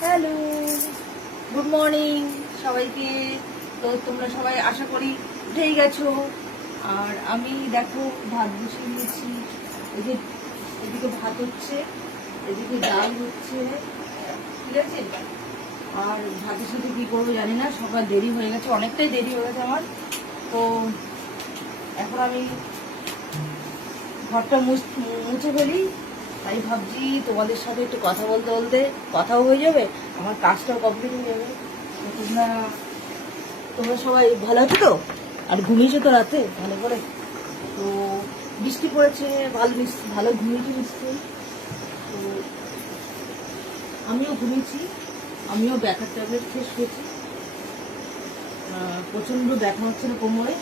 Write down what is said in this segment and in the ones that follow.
Hello, good morning সবাইকে। তো তোমরা সবাই আশা করি উঠেই গেছো। আর আমি দেখো ভাত বসিয়ে নিয়েছি। এদিকে ভাত হচ্ছে, এদিকে ডাল হচ্ছে, ঠিক আছে। আর ভাতের সাথে কি করবো জানি না, সকাল দেরি হয়ে গেছে, অনেকটাই দেরি হয়ে গেছে আমার। তো এখন আমি ঘরটা মুছে ফেলি। তাই ভাবছি তোমাদের সাথে একটু কথা বলতে বলতে কথাও হয়ে যাবে, আমার কাজটাও কমপ্লিট হয়ে যাবে। তোমরা তোমরা সবাই ভালো আছো তো? আর ঘুমিয়েছো তো রাতে ভালো করে? তো বৃষ্টি পড়েছে, ভালো ঘুমিয়েছি নিশ্চয়ই। তো আমিও ঘুমিয়েছি, আমিও ব্যাথার ট্যাবলেট খেয়ে শুয়েছি। প্রচণ্ড ব্যথা হচ্ছে না কোমরে।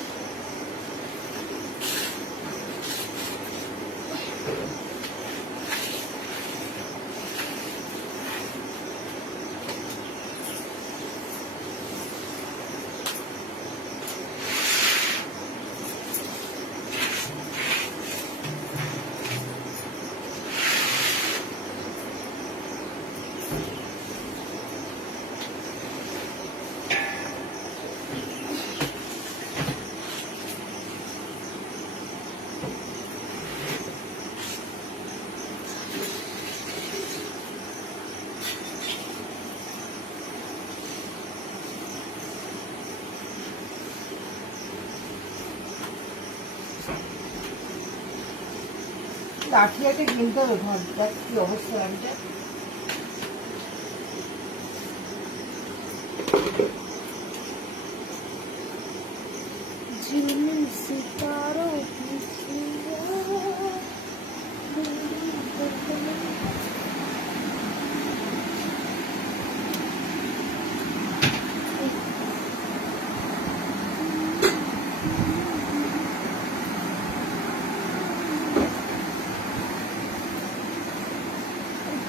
লাঠিয়াকে কিনতে হবে, ঘরটা কি অবস্থা লাঠিটা।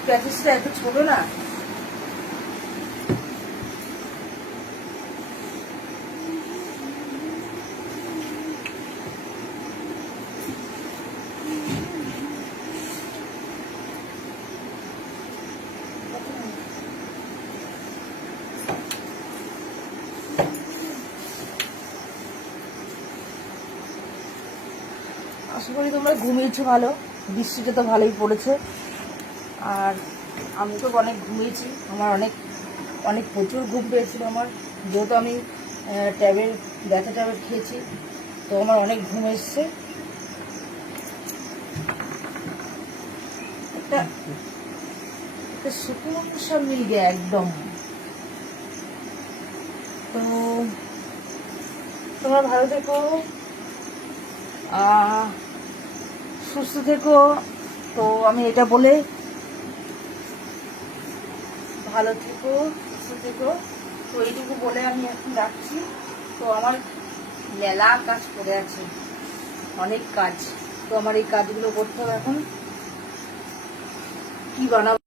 প্যাকেজটা এত ছোট না। আশা করি তোমরা ঘুমিয়েছো ভালো, বৃষ্টিটা তো ভালোই পড়েছে। আর আমি তো অনেক ঘুমিয়েছি, আমার অনেক অনেক প্রচুর ঘুম পেয়েছিল আমার, যেহেতু আমি ব্যথা ট্যাবলেট খেয়েছি, তো আমার অনেক ঘুম এসছে। একটা সুকুন সব মিল গিয়ে একদম। তো তোমরা ভালো থেকো, সুস্থ থেকো। তো আমি এটা বলে ভালো থেকো, সুস্থ থেকো, তো এইটুকু বলে আমি এখন রাখছি। তো আমার মেলা কাজ পড়ে আছে, অনেক কাজ। তো আমার এই কাজগুলো করতে হবে। এখন কি বানাবো